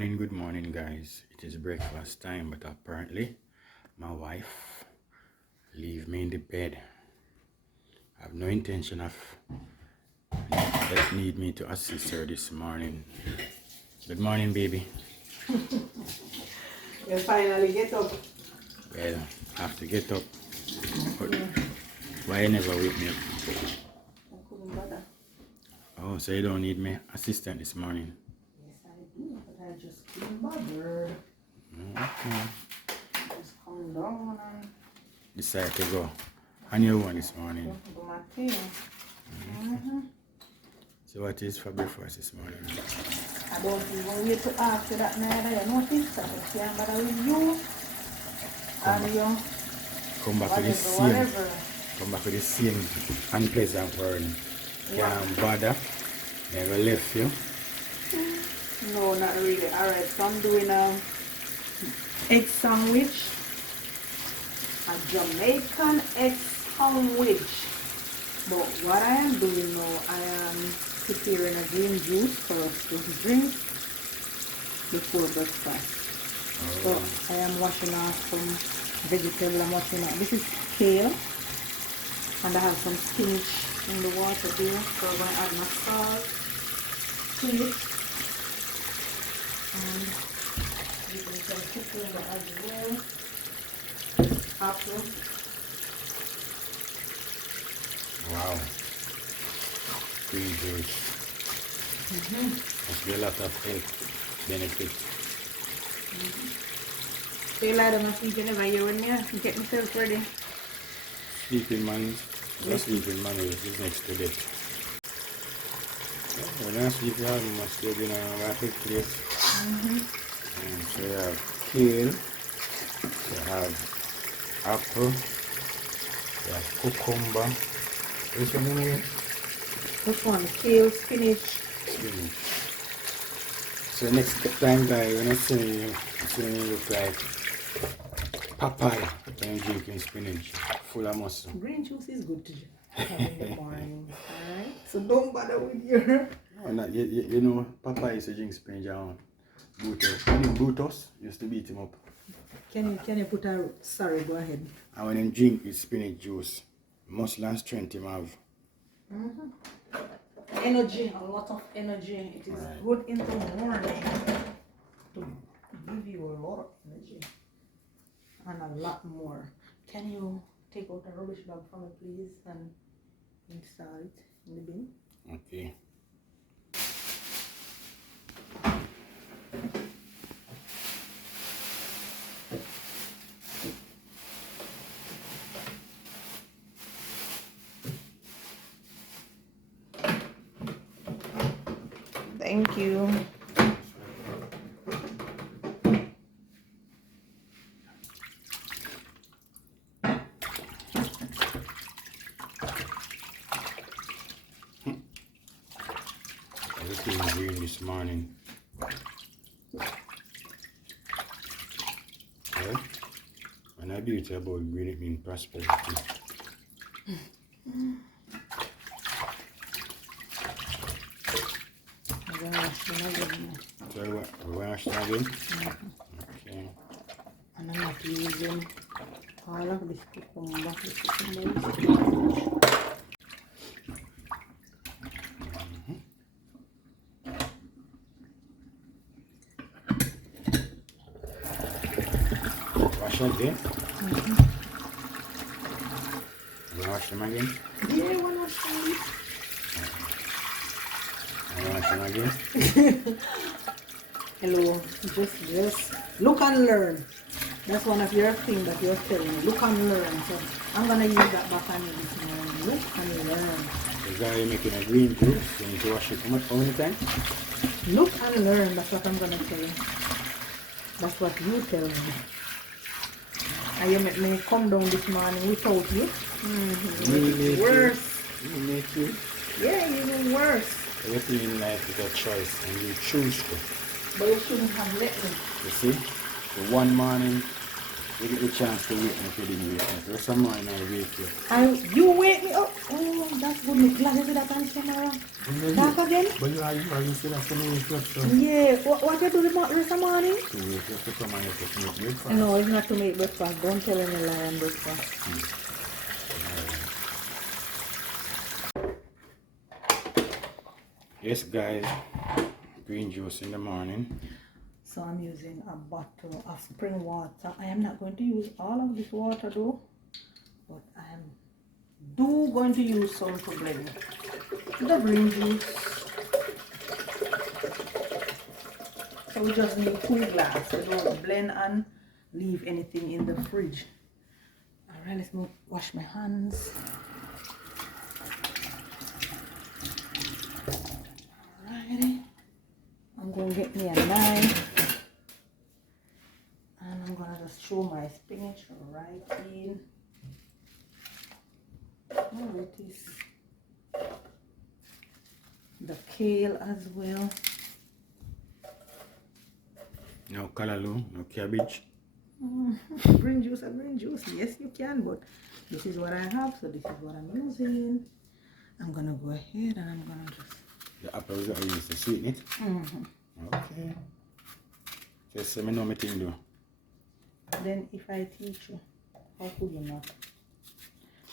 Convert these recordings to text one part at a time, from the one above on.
Good morning, guys. It is breakfast time, but apparently my wife leave me in the bed. I have no intention of need me to assist her this morning. Good morning, baby. You finally get up. Well, I have to get up. But why you never wake me up? I couldn't bother. Oh, so you don't need me assistant this morning? Yes, I do, but I just couldn't bother. Okay. Just come down and Decide to go on your one this morning. do my thing. So what is for breakfast this morning? I don't even wait to ask you that neither. You notice that I can't bother with you. And you, Come back to the same. whatever. Come back to the same unpleasant word. Can't bother. Never left you. No, not really. Alright, so I'm doing a egg sandwich. A Jamaican egg sandwich. But what I am doing now, I am preparing a green juice for us to drink before breakfast. So I am washing off some vegetable. I'm washing off. This is kale. And I have some spinach in the water there. So I'm going to add my salt to it. And using some cucumber as well. Apple. Wow. Green juice. Must be a lot of health benefit. So you lie down and sleep whenever you're in there. Get myself ready. Sleeping man, just sleeping man is next to death. When I sleep, I must be in a rapid place. So you have kale, you have apple, you have cucumber. Which one again? Which one? Kale, spinach. Spinach. So next time, guys, when I see you look like papaya when you're drinking spinach, full of muscle. Green juice is good to have in the morning. Alright? So don't bother with your... Oh, no, you know, Papa used to drink spinach and Brutus. When him Brutus used to beat him up. Can you put a... Sorry, go ahead. And when him drink his spinach juice, muscle and strength him have. Energy, a lot of energy. It is good in the morning to give you a lot of energy. And a lot more. Can you take out a rubbish bag for me, please, and install it in the bin? Okay. Thank you. Everything is green this morning. Well, when I beauty about green, it means prosperity. I'm gonna wash them again. So we wash it again? Okay. And I'm not using all of this cucumber. This cucumber is too much. Wash again? You wash them again? Yeah, I want to wash them. You wash them again? Hello, just look and learn. That's one of your things that you're telling me. Look and learn. So I'm gonna use that back on you this morning. Look and learn. So guys, you're making a green juice. You need to wash it how many times? Look and learn. That's what I'm gonna tell you. That's what you tell me. And you make me come down this morning without you. Really Worse. You make you. Yeah, even worse. Everything in life is a choice and you choose to. But you shouldn't have let me. You see? The one morning You get the chance to wake me if you didn't wake me. There's some more and I'll wake you. You wake me up. Oh, that's good. Me glad you see that on camera. Back again? But you still have to wake up, so. Yeah. What you do the rest of the morning? To wake you up to come and you have to make breakfast. No, it's not to make breakfast. Don't tell any lie on breakfast. Yes, guys. Green juice in the morning. So I'm using a bottle of spring water. I am not going to use all of this water though, but I am going to use some to blend the green juice. So we just need 2 glasses. We don't blend and leave anything in the fridge. Alright, let's go wash my hands. Alrighty. I'm going to get me a knife. And I'm going to just throw my spinach right in. Oh, it is. The kale as well. No callaloo, no cabbage. Green juice, green juice. Yes, you can, but this is what I have, so this is what I'm using. I'm going to go ahead and I'm going to just... The apples that I use to sweeten it? Okay. Just let me know my thing though. Then if I teach you, how could you not?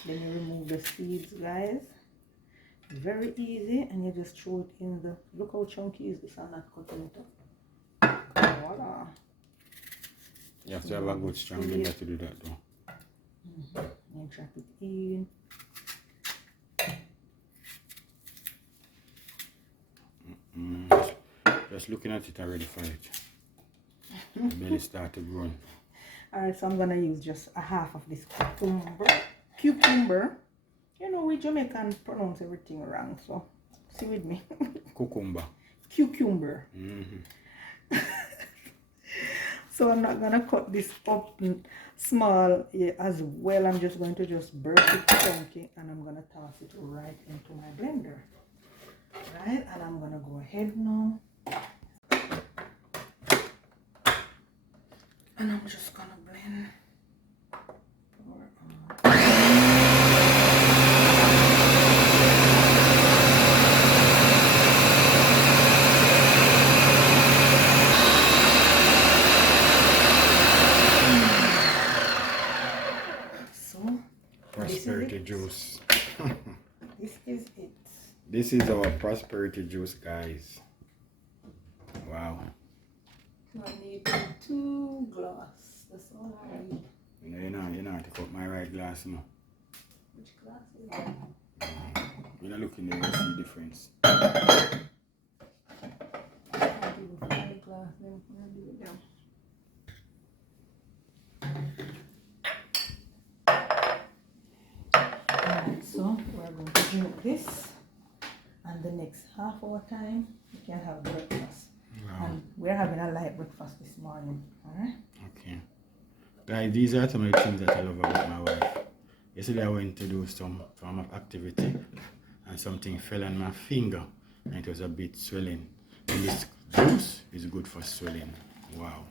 Then you remove the seeds, guys. Very easy, and you just throw it in the... Look how chunky is this. I'm not cutting it up. Voila. You have to have a good strong blender to do that though. And drop it in. Just looking at it already for it. The belly started growing. Alright, so I'm gonna use just a half of this cucumber. You know, we Jamaican pronounce everything wrong, so see with me. Cucumber. Cucumber. So I'm not gonna cut this up small as well. I'm just going to just break it chunky and I'm gonna toss it right into my blender. Right, and I'm gonna go ahead now. And I'm just gonna blend. So, Prosperity juice. This is it. This is our prosperity juice, guys. Wow. So I need 2 glasses. That's all I need. You know, to cut my right glass, no. Which glass is that? When I look in there, you see the difference. I can't even find the glass. Then I'm gonna do it down. Alright, so we're going to drink this, and the next half hour time we can have breakfast. Wow. And we're having a light breakfast this morning. Alright? Okay. Guys, these are some of the things that I love about my wife. Yesterday I went to do some form of activity and something fell on my finger and it was a bit swelling. And this juice is good for swelling. Wow.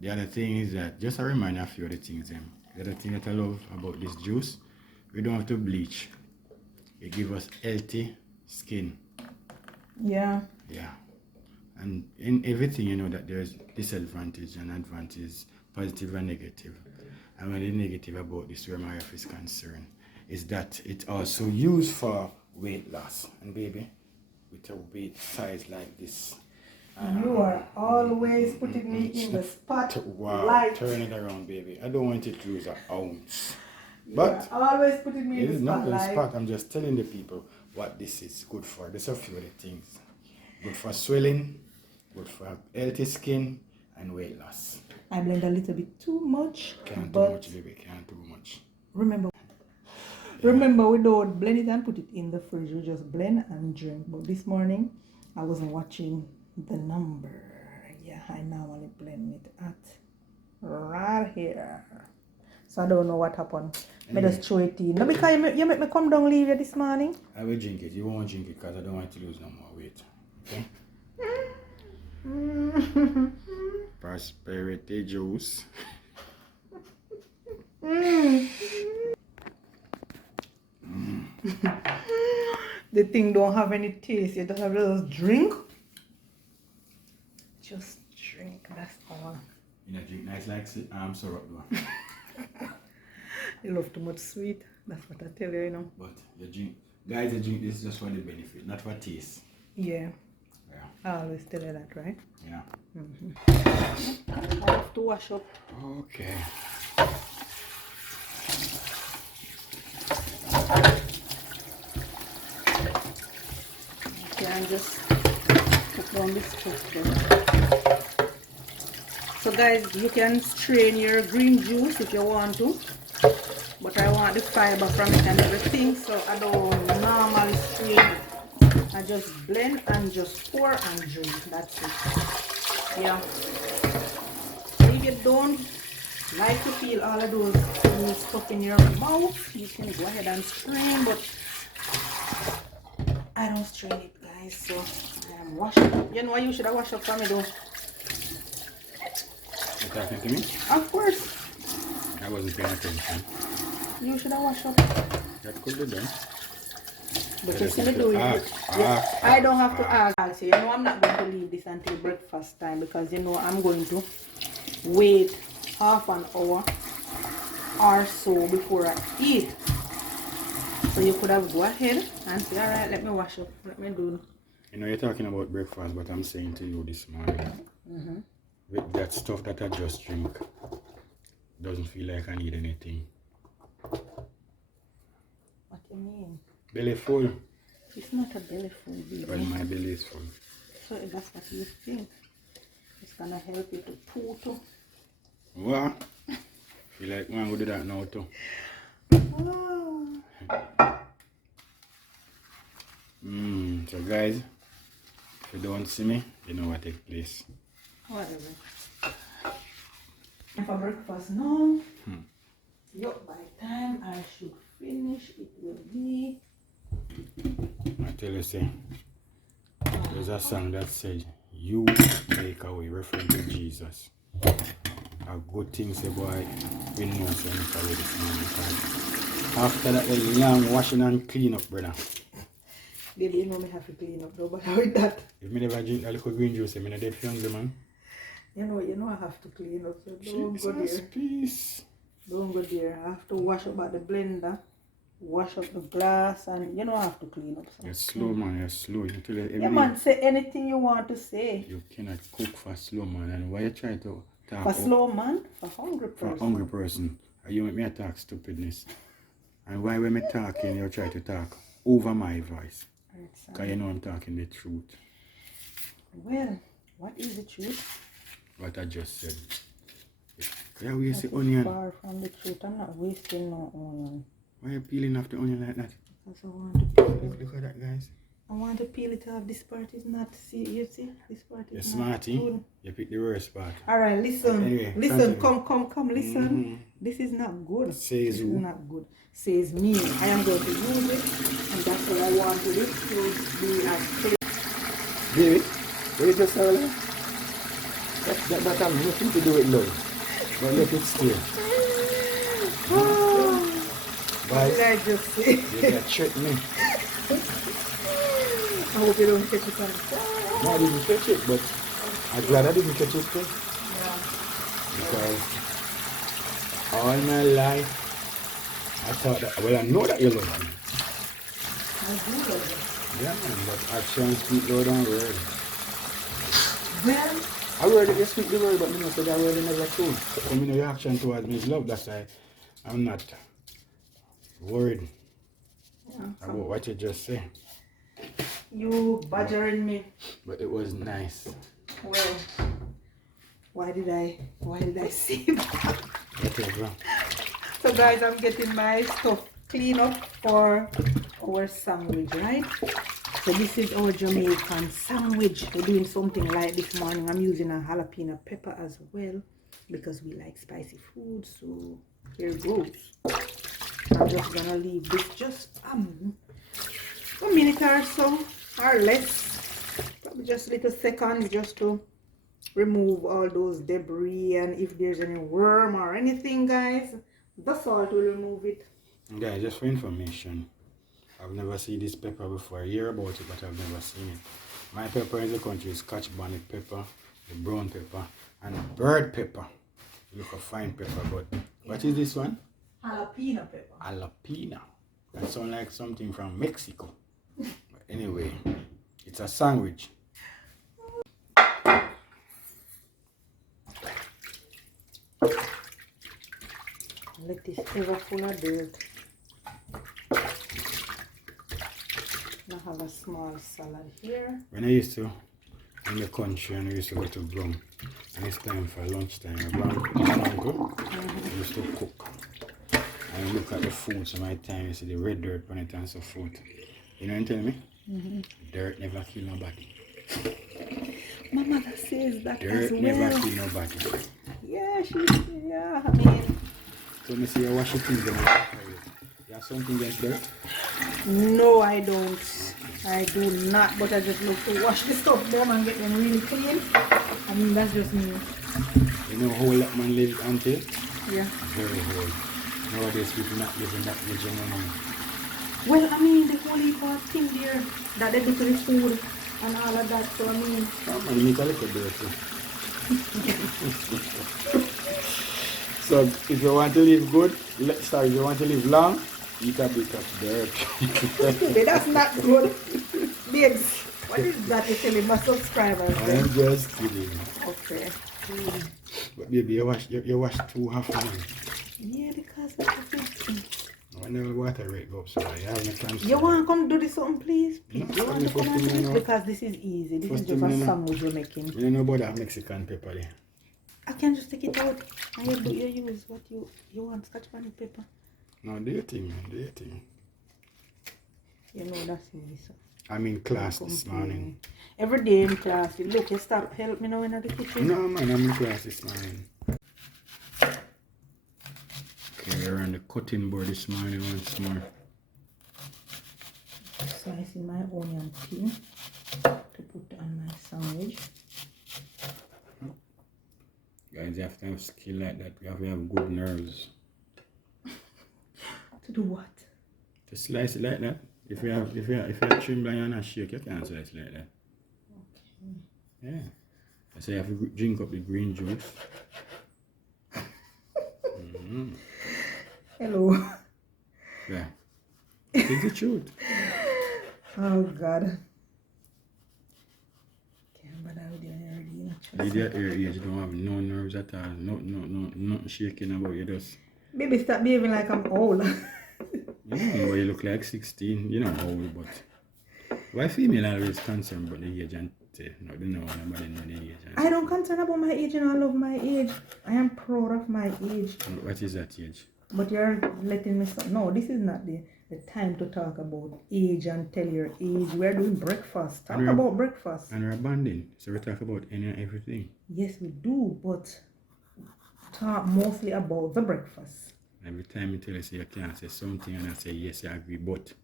The other thing is that, just a reminder of a few other things. The other thing that I love about this juice, we don't have to bleach. It gives us healthy skin. Yeah. Yeah. And in everything, you know that there's disadvantage and advantage, positive and negative. And when the negative about this, where my wife is concerned, is that it's also used for weight loss. And baby, with a weight size like this. You are always putting me in the spot. Wow, light. Turn it around, baby. I don't want it to lose an ounce. You But are always putting me it in is the not the spotlight. spot. I'm just telling the people what this is good for. There's a few other things. Good for swelling, good for healthy skin, and weight loss. I blend a little bit too much. Can't but too much, baby. Can't too much. Remember, we don't blend it and put it in the fridge. We just blend and drink. But this morning, I wasn't watching the number. Yeah, I normally blend it at right here. So I don't know what happened. I just throw it in. No, because you make me come down leave you this morning. I will drink it. You won't drink it because I don't want to lose no more weight. Okay? Prosperity juice. The thing don't have any taste. You just have to just drink. Just drink. That's all. You know, drink nice like syrup though. You love too much sweet. That's what I tell you, you know. But you drink, guys, you drink this just for the benefit, not for taste. Yeah. Yeah. I always tell you that, right? Yeah. I have to wash up. Okay. Okay, and just put down this stuff there. So guys, you can strain your green juice if you want to, but I want the fiber from it and everything, so I don't normally strain it. I just blend and just pour and drink. That's it. Yeah. So if you don't like to feel all of those things stuck in your mouth, you can go ahead and strain, but I don't strain it, guys. So I am washing up. You know what you should have washed up for me though? You talking to me? Of course. I wasn't paying attention. You should have washed up. That could be done. But you see me do it. I don't have to ask you. You know I'm not going to leave this until breakfast time because you know I'm going to wait half an hour or so before I eat. So you could have go ahead and say, alright, let me wash up. Let me do. You know, you're talking about breakfast, but I'm saying to you this morning, with that stuff that I just drink, doesn't feel like I need anything. What do you mean? Belly full. It's not a belly full, baby. Well, my belly is full. So if that's what you think, it's gonna help you to poo too. What? Feel like man go do that now too. So guys, if you don't see me, you know what take place. Whatever. And for breakfast now, yup, by the time I should finish, it will be. I tell you, say, there's a song that says, "You take away," referring to Jesus. A good thing, say, boy, we know say make away this man because after that, the long washing and clean up, brother. Baby, you know me have to clean up though, but with that, If me never drink a little green juice, I'm not dead hungry, man. you know I have to clean up, so don't go Jesus, there. peace. Don't go there. I have to wash up at the blender, wash up the glass, and you know I have to clean up. So. You're slow, man. You're slow. You tell Yeah, man, say anything you want to say. You cannot cook for slow, man. And why you try to talk For slow man, for hungry person. for a hungry person? And you make me talk stupidness. And why when me talking, you try to talk over my voice? Because you know I'm talking the truth. Well, what is the truth? What I just said. Yeah, we see onion. Far from the truth. I'm not wasting no onion. Why are you peeling off the onion like that? Because I want to peel it. Look at that, guys. I want to peel it off. This part is not, see, you see? This part You're is not smarty. good. You picked the worst part. Alright, listen. Anyway, listen, continue. come, listen. This is not good. Says this who? is not good. Says me. I am going to use it, and that's what I want to do to be as clear. Baby, what you just said? That has nothing to do with love. But let it stay. What did I just say? You can trick me. I hope you don't catch it on fire. No, I didn't catch it, but I'm glad I didn't catch it too. Yeah. Because all my life, I thought that, well, I know that you love me. I do love it. Yeah, man, but actions speak louder than words. Well, I word that you speak the word, but me not say that word is never true. So, me know your action towards me is love, that's why I'm not worried about what you just said. you badgering me. But it was nice. Well, why did I say that? Whatever. So guys, I'm getting my stuff clean up for our sandwich, right? So this is our Jamaican sandwich. We're doing something like this morning. I'm using a jalapeno pepper as well because we like spicy food. So here it goes. I'm just gonna leave this just a minute or so or less, probably just little seconds, just to remove all those debris, and if there's any worm or anything, guys, The salt will remove it. Guys, just for information, I've never seen this pepper before. I hear about it, but I've never seen it. My pepper in the country is Scotch bonnet pepper, the brown pepper, and bird pepper. Look a fine pepper, but what is this one? Jalapeno pepper. Jalapeno. That sounds like something from Mexico. But anyway, it's a sandwich. Let this ever full of dirt. Now have a small salad here. When I used to in the country and I used to go to Brum, and it's time for lunchtime, my uncle used to cook. And you look at the food, so my time you see the red dirt on it and so forth. You know what I'm telling me? Dirt never kill nobody. My mother says that Dirt as well. never kill nobody. Yeah, I mean. So me see you wash your things. You have something against dirt? No, I don't. I do not, but I just love to wash the stuff them and get them really clean. I mean, that's just me. You know how that man lives until? Yeah. Very old. Nowadays people not living that age anymore. Well, I mean, the whole heap of thing there that they do to the food and all of that, so I mean. Oh man, you make a little dirty. So if you want to live good, if you want to live long, eat a bit of dirt. That's not good. Babes, what is that you're telling my subscribers? I'm just kidding. Okay. But baby, you wash too often. Yeah, because of the thing. When the water rate go up, so I have no time. You want to come do this something, please? Please, No, you want to come and do this? no. Because this is easy. This First is just thing, a sandwich you're making. You don't know about that Mexican pepper there. I can just take it out and you use what you want, Scotch bonnet pepper. No, do your thing, man. Do your thing. You know that's me, so. I'm in class this morning. Every day in class. Look, you stop help me now in the kitchen. No, man, I'm in class this morning. Okay, we're on the cutting board this morning once more. Slicing my onion pin to put on my sandwich. Guys, you have to have skill like that. You have to have good nerves. To do what? To slice it like that. If you have trim line and a shake, you can't slice it like that. Okay. Yeah. I say you have to drink up the green juice. Hello. Yeah. It's the truth. Oh God. Can't bother with your hair, you know. With your age, you don't have no nerves at all. Nothing shaking about you. Just. Baby, stop behaving like I'm old. You know, you look like 16. You know how old, but why female always concerned about the age and say, no, they know nobody know the age. I don't concern about my age, and I love my age. I am proud of my age. What is that age? But you're letting me no, this is not the time to talk about age and tell your age. We're doing breakfast. Talk about breakfast. And we're bonding. So we talk about any and everything. Yes, we do, but talk mostly about the breakfast. Every time you tell us you can't say something and I say yes, I agree, but.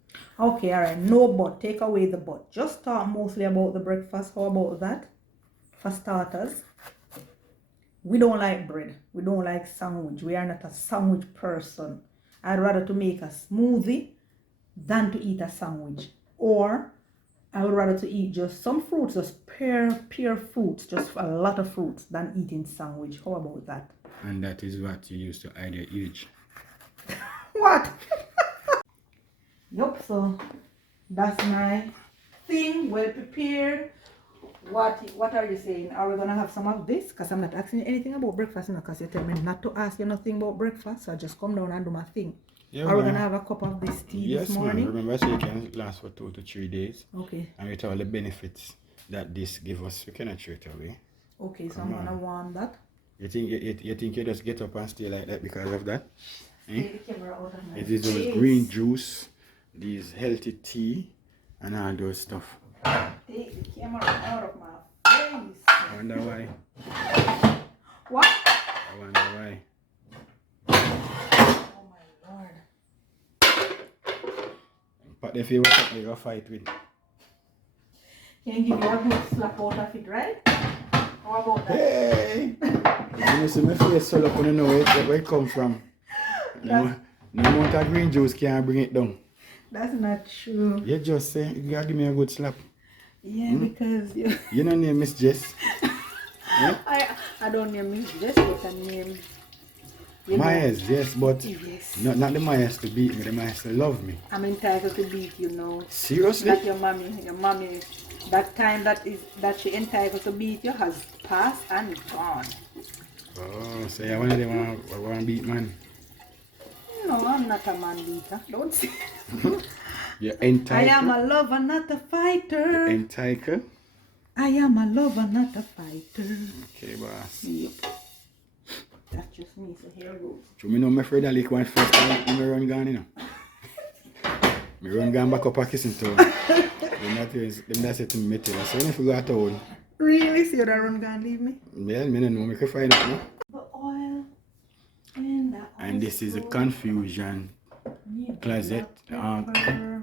Okay, alright, no but. Take away the but. Just talk mostly about the breakfast. How about that? For starters, we don't like bread. We don't like sandwich. We are not a sandwich person. I'd rather to make a smoothie than to eat a sandwich. Or I would rather to eat just some fruits, just pure fruits, just a lot of fruits, than eating sandwich. How about that? And that is what you used to hide your age. What? Yup, so that's my thing, well prepared. What are you saying? Are we gonna have some of this? Because I'm not asking you anything about breakfast, because you tell me not to ask you nothing about breakfast, so I just come down and do my thing. Yeah, are we gonna have a cup of this tea this morning? Yes, remember, so it can last for 2 to 3 days. Okay. And with all the benefits that this gives us, we cannot throw it away. Okay, so I'm gonna warm that. You think you just get up and stay like that because of that? Take the camera out of my It is those green juice, these healthy tea, and all those stuff. Take the camera out of my face. I wonder why. What? I wonder why. Oh my Lord. But if you want to go fight with. Can you give me a good slap out of it, right? How about that? Hey! You see my face so up, I don't know where it come from. No amount of green juice can bring it down. That's not true. You just say, you gotta give me a good slap. Yeah, because you... You don't name Miss Jess. Yeah? I don't name Miss Jess, but I name... Myers, yes, but yes. not the Myers to beat me, the Myers to love me. I'm entitled to beat you now. Seriously? That your mommy, that time that she entitled to beat you has passed and gone. Oh, so you're one of them want to beat man? No, I'm not a man beater. Don't say. You're entitled? I am a lover, not a fighter. Entitled? I am a lover, not a fighter. Okay, boss. Yep. That's just me, so here goes. So me know my friend like one first time me run gone, you know. Me run gone back up a kissing town. Them that said to me, tell us, so if you go to town. Really? So you don't run gone leave me? Well, me don't know, me can find out, no? The oil and the And this is a confusion closet,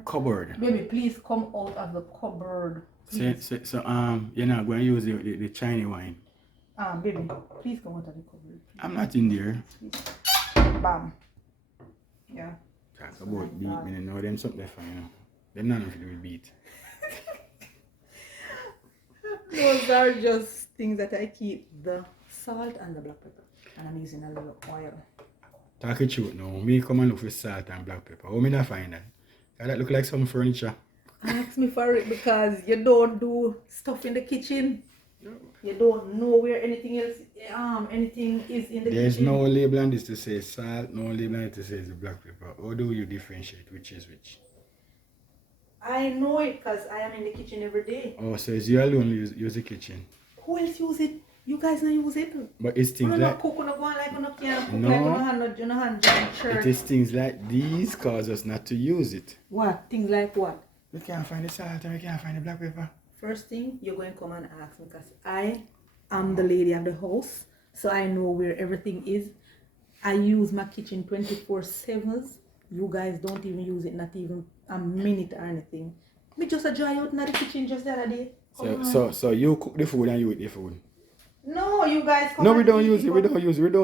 cupboard. Baby, please come out of the cupboard. So, you're not going to use the Chinese wine? Baby, please come out of the cupboard. I'm not in there. Bam. Yeah. Talk about beat, me know them something fine, you know. Them not nothing to do with beat. Those are just things that I keep, the salt and the black pepper. And I'm using a little oil. Talk the truth now. Me come and look for salt and black pepper. How me not find that? That look like some furniture. Ask me for it because you don't do stuff in the kitchen. No. You don't know where anything else, anything is in the kitchen. There's no label on this to say salt, no label on it to say the black pepper. How do you differentiate which is which? I know it because I am in the kitchen every day. Oh, so it's you alone use the kitchen? Who else use it? You guys don't use it. But it's things like... cook, go like you can't cook, no, like you hand it is things like these cause us not to use it. What? Things like what? We can't find the salt and we can't find the black pepper. First thing, you're going to come and ask me because I am the lady of the house. So I know where everything is. I use my kitchen 24/7. You guys don't even use it, not even a minute or anything. Me just a dry out in the kitchen just the other day. So you cook the food and you eat the food? No, you guys come no, we don't use it. We don't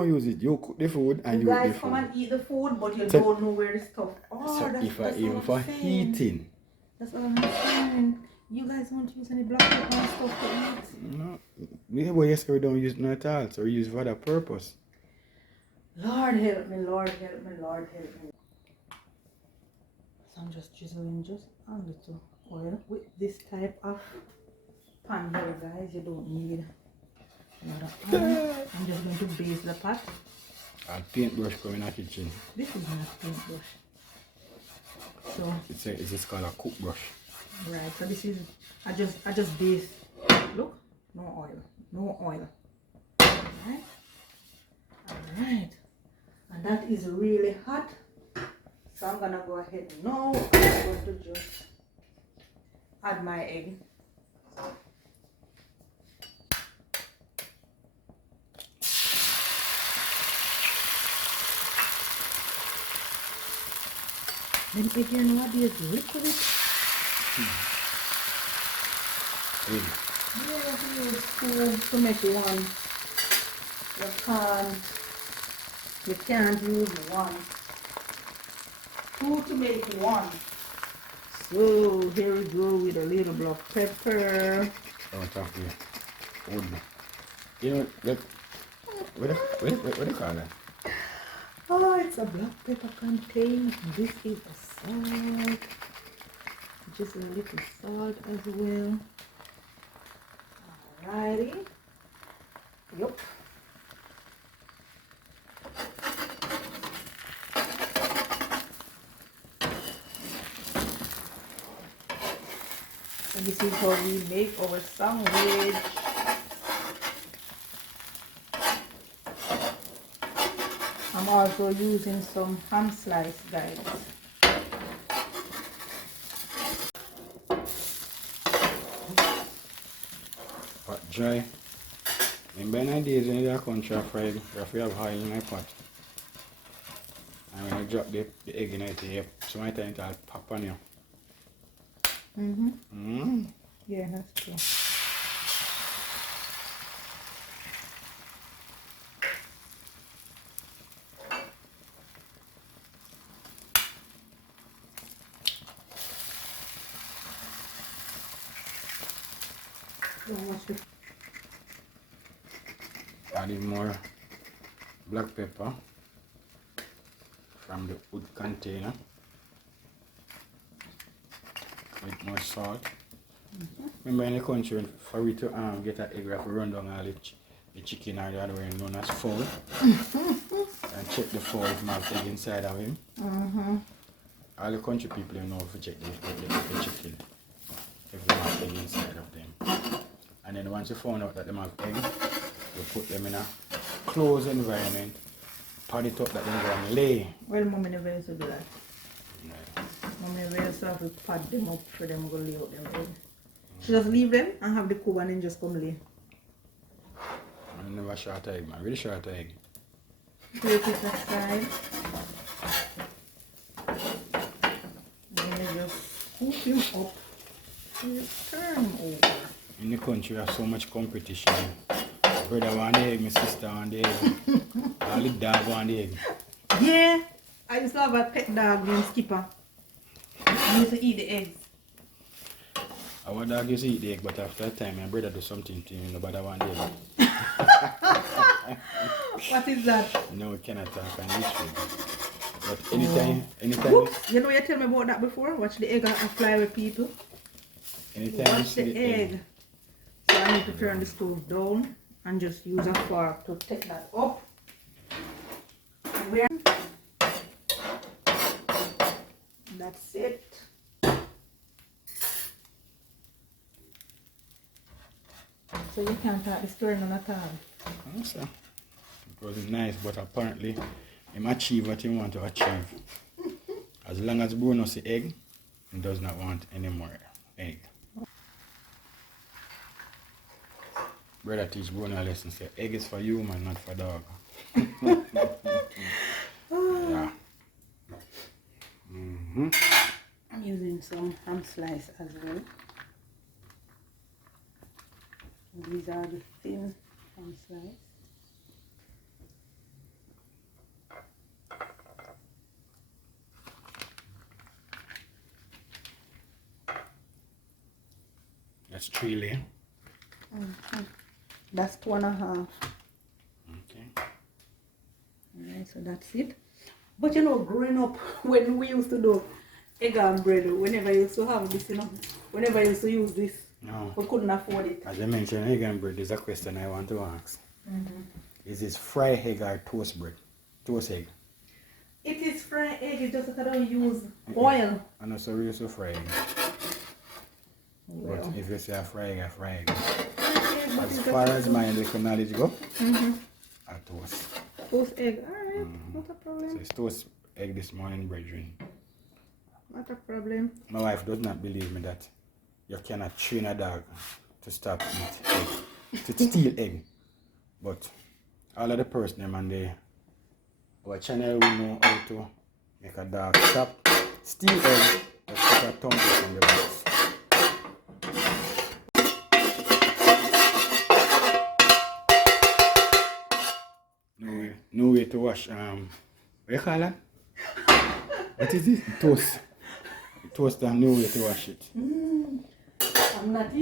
use it. You cook the food and you eat the food. You guys come and eat the food, but you don't know where the stuff. Oh, so that's even for heating. That's what I'm saying. You guys won't use any black pepper and stuff to eat. No, yes, we don't use it at all. So we use it for that purpose. Lord help me, Lord help me, Lord help me. So I'm just drizzling just a little oil with this type of pan here, guys. You don't need another oil. I'm just going to base the pot. A paintbrush coming in the kitchen. This is not a paintbrush. So it's called a cook brush. Right, so this is I just base. Look, no oil. No oil. Alright. Alright. And that is really hot. So I'm gonna go ahead now. I'm going to just add my egg. Then again, what do you do with it? Yeah, you use two to make one. You can't use one. Two to make one. So here we go with a little black pepper. Oh, talk to you. You know, look. What do you call that? Oh, it's a black pepper container. This is a salt. Just a little salt as well. Alrighty. Yup. And this is how we make our sandwich. I'm also using some ham slice, guys. Pot dry. In many days when you country fried, you have oil in my pot. And when you drop the egg in it, sometimes it'll pop on you. Yeah, that's true. Adding more black pepper from the wood container with more salt. Remember in the country, for we to get an egg, we have to run down all the chicken or the other way known as fowl and check the fowl if have egg inside of him. All the country people know if you check the chicken if they have egg inside of them. And then once you found out that they have egg, you put them in a closed environment, pad it up that they're going to lay. Well, Mommy never used to do that. Mommy never used to have to pad them up for them to lay out them egg. She just leave them and have the cook and then just come lay. I never short egg, man. Really short egg. Take it aside. Then you just scoop him up and you turn him over. In the country, we have so much competition. Brother want the egg, my sister want the egg. All the dog want the egg. Yeah, I used to have a pet dog named Skipper. He used to eat the eggs. Our dog used to eat the egg, but after a time, my brother do something to him, nobody want the egg. What is that? No, we cannot talk on this food. But anytime, Oops, you know you tell me about that before? Watch the egg and fly with people. anytime Watch the egg. So I need to turn the stove down and just use a fork to take that up. Where? That's it. So you can't start the stirring on at all. Also, it was nice, but apparently, him achieve what he want to achieve. As long as Bruno see egg, he does not want any more egg. Brother teach Bruno a lesson, say egg is for human, not for dog. Yeah. I'm using some ham slice as well. These are the thin ham slice. That's 3 layer. That's 2.5. Okay. Alright, so that's it. But you know, growing up, when we used to do egg and bread, whenever I used to have this, you know, whenever I used to use this, No. we couldn't afford it. As I mentioned, egg and bread is a question I want to ask. Is this fried egg or toast bread? Toast egg. It is fried egg, it's just that I don't use oil. I know, so we used to fry egg. Well. But if you say a fry egg, I fry egg. But As it's far just- as my little knowledge go, a toast. Toast egg, alright, not a So problem. it's toast egg this morning, brethren. Not a problem. My wife does not believe me that you cannot train a dog to stop eat egg, to steal egg. But all of the person them and our channel we know how to make a dog stop steal egg, but put a tongue from the box. No way to wash what you call that? What is it? Toast. Toast and no way to wash it. I'm not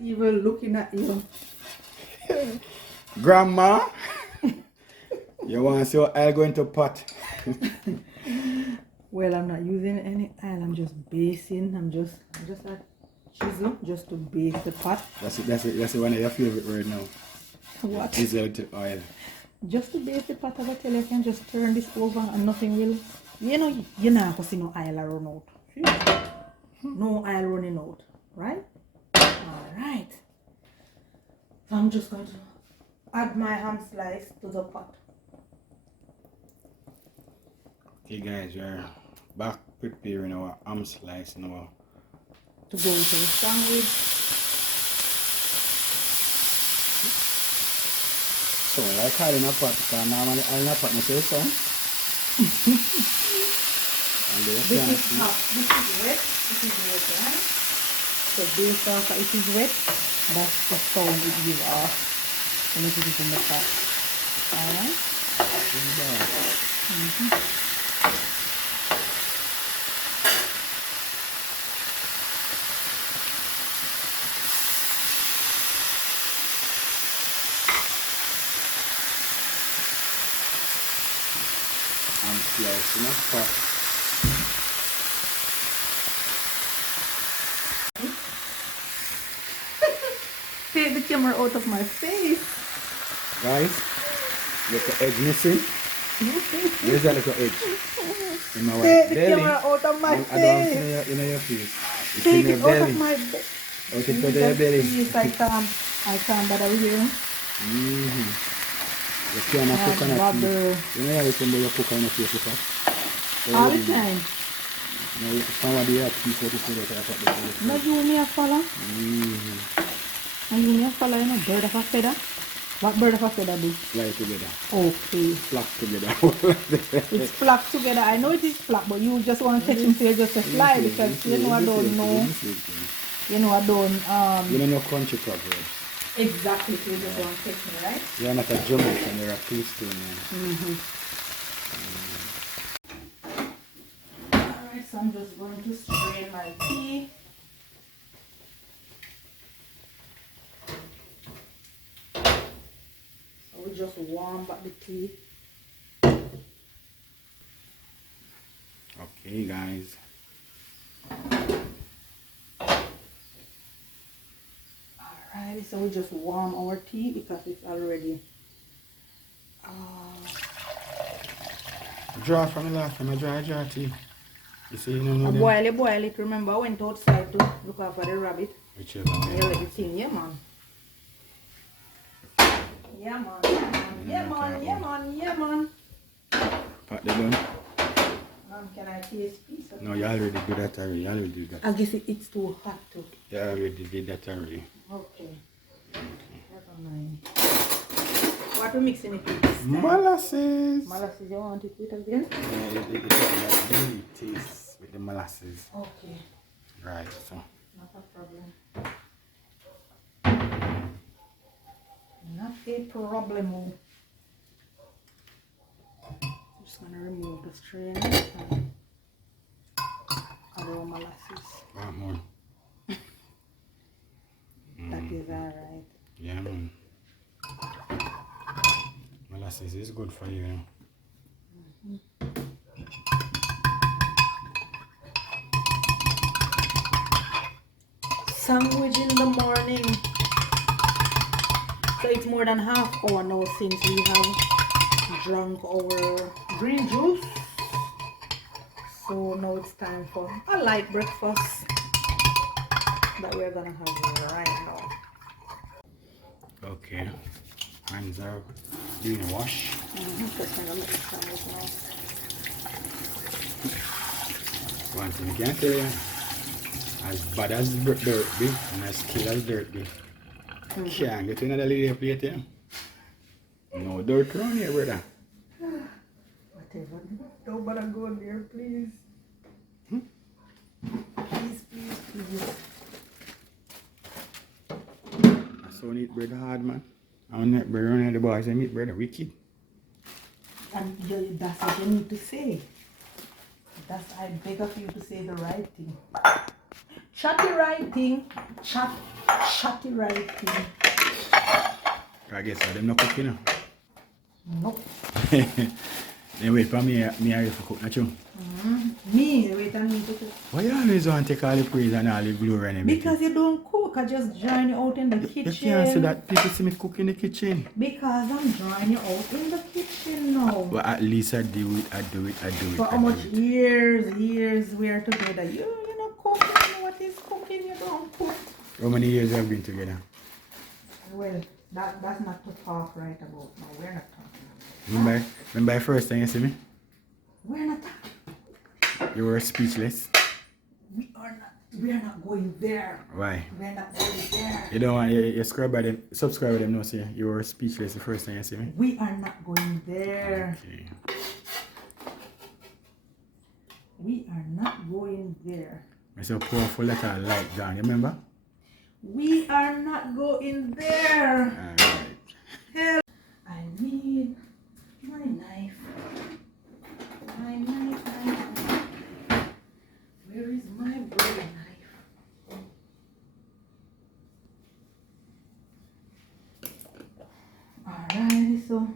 even looking at you. Grandma, you want to see what I'll go into pot? Well, I'm not using any oil, I'm just basting. I'm just a chisel just to base the pot. That's one of your favorite word now. What? Diesel to oil. Just to base the pot, I will tell you, I can just turn this over and nothing will. You know, you're not going to see no oil run out. No oil running out, right? Alright. So I'm just going to add my ham slice to the pot. Okay guys, we're back preparing our ham slice now. To go into the sandwich. So like I in a pot, because normally I in a pot myself, so. And This is hot. This is wet. This is wet, right? So based off it is wet, that's the sound it gives off when you put it in the pot. Alright? I'm slicing a pot. Take the camera out of my face. Guys, look at edge missing. Where's that little edge? In my Take white the belly. camera out of my I don't face. see your face. It's Take in your it out belly. of my face. Out of your belly. Yes, I can't bother with you. Mm-hmm. You can't cook on a bubble. tea. You know how you can you cook on a tea pot? All the time. No, somebody have tea for the food that I put. No, you me a follow. Mm-hmm. And you me a follow, you know, bird of a feather. What bird of a feather do? Fly together. Okay. Flock together. It's flock together. I know it is flock, but you just want to catch him so you just a fly because you know I don't know. You know I don't You don't know country proverbs. exactly, so you just want to catch me, right? You're not a Jamaican, you're a Palestinian. Alright, so I'm just going to strain my tea. So we just warm up the tea. Okay, guys. Alright, so we just warm our tea because it's already Draw from the last time, I draw tea. You see, you don't know them? boil it. Remember, I went outside to look after the rabbit. Whichever one. And you let it in, yeah man. Yeah man, yeah man, yeah man, yeah man. Pat the bun. Can I taste piece of No, you already did that already. You already did that. I guess it's too hot too. You already did that already. Okay. Never mind. What are we mixing it with this time? Molasses. Molasses, you want it with again? Yeah, it got really taste with the molasses. Okay. Right, so. Not a problem. Not a problem. I'm just gonna remove the strainer and add our molasses. Want more? That is alright. Yeah, man. Molasses is good for you. Sandwich in the morning. So it's more than half hour now since we have drunk our green juice. So now it's time for a light breakfast that we're gonna have right now. Okay. Hands are doing a wash. Just gonna make the sandwich now. One thing I can tell you, as bad as dirt be and as skilled as dirt be, can't get another little plate here. No dirt around here, brother. Whatever. Don't bother go there, please. Please. I saw eat bread hard, man. I want that bread around the boys and meat bread are wicked. And that's what you need to say. I beg of you to say the right thing. Chat the right thing. Chat the right thing. I guess them not cooking now. Nope. Then wait for me I for cook, not you? Me, wait on me to cook. Why you always want to take all the praise and all the glory and everything? Because you don't cook, I just join you out in the kitchen. You can't say that people see me cook in the kitchen. Because I'm drawing you out in the kitchen now. But at least I do it. For how much years we are together? You know cooking, what is cooking? You don't cook. How many years have we been together? Well, that's not to talk right about now. We're not talking about that. Remember the first time you see me? We're not talking. You were speechless. We are not going there. Why? We're not going there. You don't want you subscribe to them no say you were speechless the first time you see me? We are not going there. Okay. We are not going there. It's a powerful letter light down, you remember? We are not going there. Alright. Hell, I need my knife. My knife. Where is my bread knife? Alright, so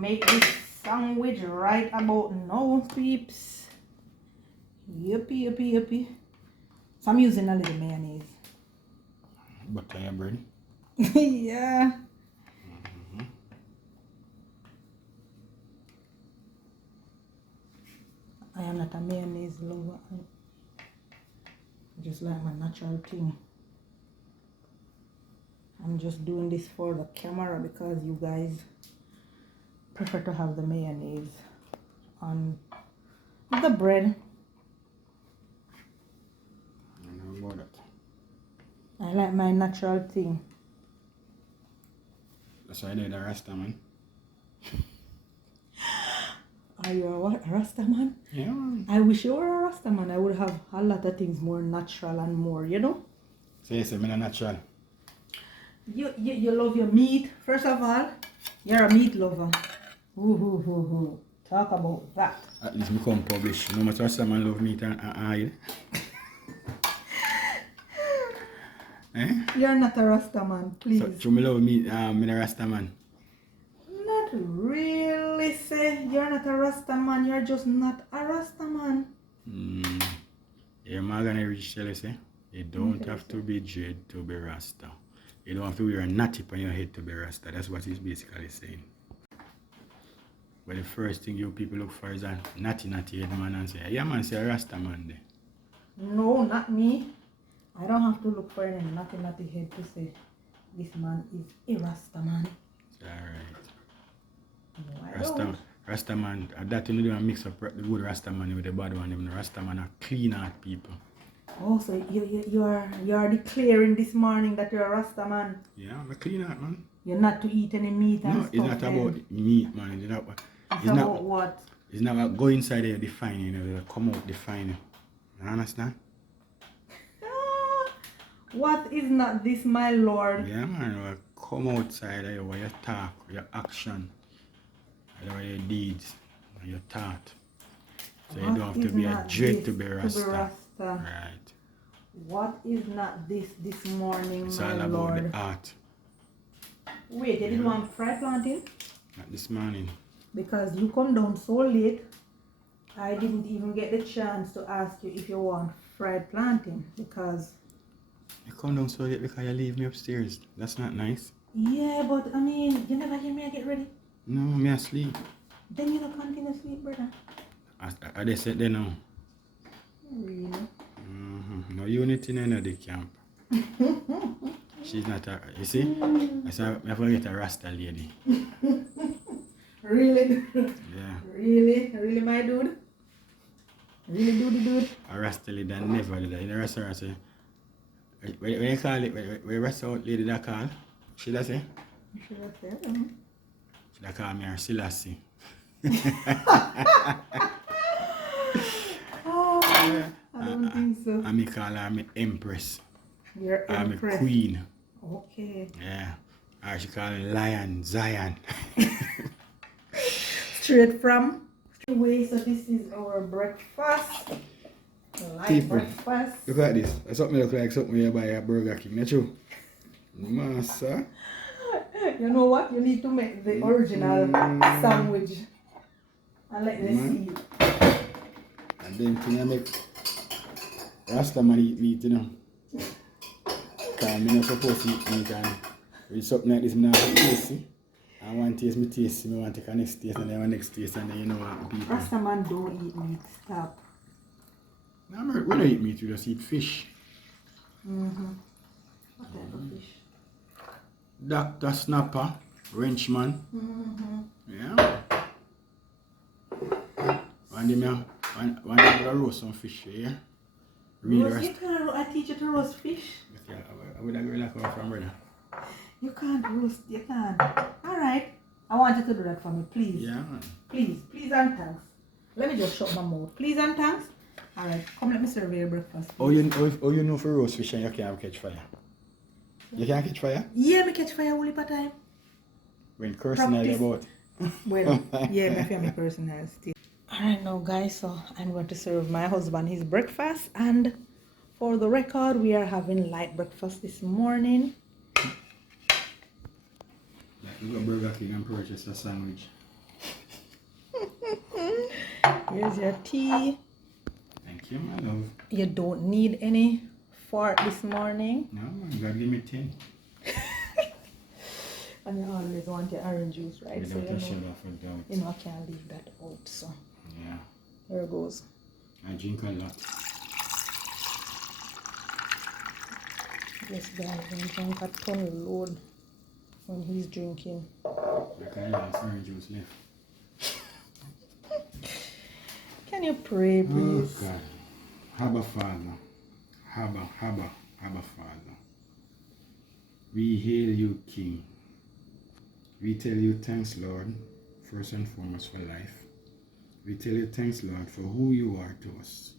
make this sandwich right about now, peeps. Yuppie. So I'm using a little mayonnaise. Butter your bread. Yeah. I am not a mayonnaise lover. I just like my natural thing. I'm just doing this for the camera because you guys prefer to have the mayonnaise on the bread. I know about that. I like my natural thing. That's why I did a Rasta man. Are you a what? A Rasta man? Yeah. I wish you were a Rasta man. I would have a lot of things more natural and more, you know? So you say I'm not natural. You love your meat. First of all, you're a meat lover. Ooh. Talk about that. At least me come publish. No matter what man love meat and oil. Eh? You're not a Rasta man, please. So me love meat, me a Rasta man. Not really, say you're not a Rasta man. You're just not a Rasta man. You're gonna reach tell you say you don't have to be dread to be Rasta. You don't have to wear a natty on your head to be Rasta. That's what he's basically saying. But the first thing you people look for is a natty head man and say, yeah man, say a Rasta man there. No, not me. I don't have to look for any natty head to say this man is a Rasta man. Alright. No, I don't. Rasta man, that you don't mix up the good Rasta man with the bad one. The Rasta man are clean heart people. Oh, so you are declaring this morning that you're a Rasta man. Yeah, I'm a clean heart man. You're not to eat any meat and stuff. No, it's not about meat man. It's about what? It's not about go inside there defining, come out defining. You understand? What is not this, my lord? Yeah man, come outside there where you talk, your action, your deeds, your thought. So you don't have to be a dread to be Rasta. Right. What is not this morning, it's my all about lord? the art. Wait, you didn't want fried plantain? Not this morning. Because you come down so late, I didn't even get the chance to ask you if you want fried plantain. Because you come down so late because you leave me upstairs. That's not nice. Yeah, but I mean, you never hear me I get ready. No, me asleep. Then you don't continue to sleep, brother. I just said there now. Really? No unity in the camp. She's not a, you see? I said I forget a Rasta lady. Really? Yeah. Really, my dude? Really, dude? A Rasta lady that never did that. In the restaurant, say, when you call it, when restaurant lady that call, she that say? She that say, She that call me her Selassie. I don't think so. And me call her me Empress. You're Empress. I'm a queen. Okay. Yeah. Or she call me Lion Zion. Straight from way, so this is our breakfast. Light People, breakfast. look at this. That's something look like something you buy at Burger King. Not true? Massa. You know what? You need to make the original sandwich. And let them see it. And then thing I make Rasta man eat meat, you know. Because I'm not supposed to eat meat and with something like this, I'm not tasty. I want to taste me tasty, I want to take a next taste and then my next taste and then you know what people. Rasta man don't eat meat. Stop. No, we don't eat meat, we just eat fish. What type of fish? Dr. Snapper, Wrenchman. Yeah. One day I roast some fish here. Roast, I teach you to roast fish. Okay, I would agree like our from brother. You can't roast, you can't. Alright. I want you to do that for me, please. Yeah, man. Please and thanks. Let me just shut my mouth. Please and thanks. Alright, come let me serve your breakfast. Oh, you know for roast fish and you can't catch fire? You can't catch fire? Yeah, me catch fire all the time. When cursing about. Well, yeah, my family person has still. Alright now guys, so I'm going to serve my husband his breakfast, and for the record we are having light breakfast this morning. Like we go Burger King and purchase a sandwich. Here's your tea. Thank you, my love. You don't need any fart this morning. No, God give me 10. And you always want your orange juice, right? Without a shadow of a doubt. You know I can't leave that out, so. Yeah. There it goes. I drink a lot. Yes, guys, I drink a ton load when he's drinking. Like I have orange juice left. Can you pray, please? Oh God. Abba Father. Abba Father. We hail you, King. We tell you thanks, Lord, first and foremost for life. We tell you thanks, Lord, for who you are to us.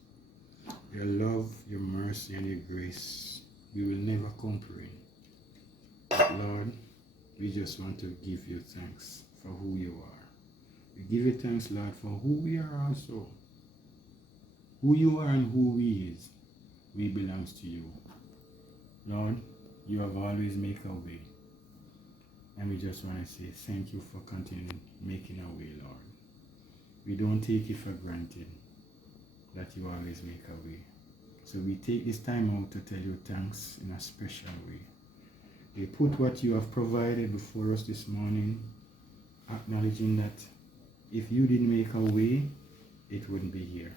Your love, your mercy, and your grace, we will never complain. Lord, we just want to give you thanks for who you are. We give you thanks, Lord, for who we are also. Who you are and who we is, we belongs to you. Lord, you have always made a way. And we just want to say thank you for continuing making a way, Lord. We don't take it for granted that you always make a way. So we take this time out to tell you thanks in a special way. We put what you have provided before us this morning, acknowledging that if you didn't make a way, it wouldn't be here.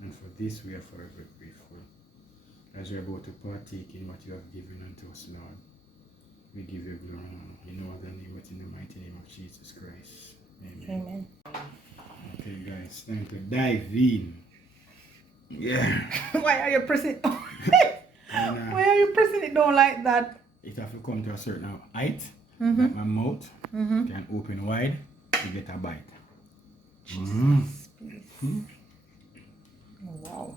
And for this we are forever grateful. As we're about to partake in what you have given unto us, Lord, we give you glory in no other name but in the mighty name of Jesus Christ. Amen. Amen. Okay, guys, time to dive in. Yeah. Why are you pressing? Why are you pressing it down like that? It have to come to a certain height that my mouth can open wide to get a bite. Jesus, please. Oh, wow.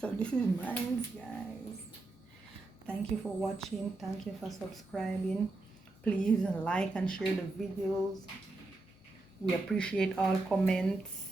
So this is mine, guys. Thank you for watching. Thank you for subscribing. Please like and share the videos. We appreciate all comments.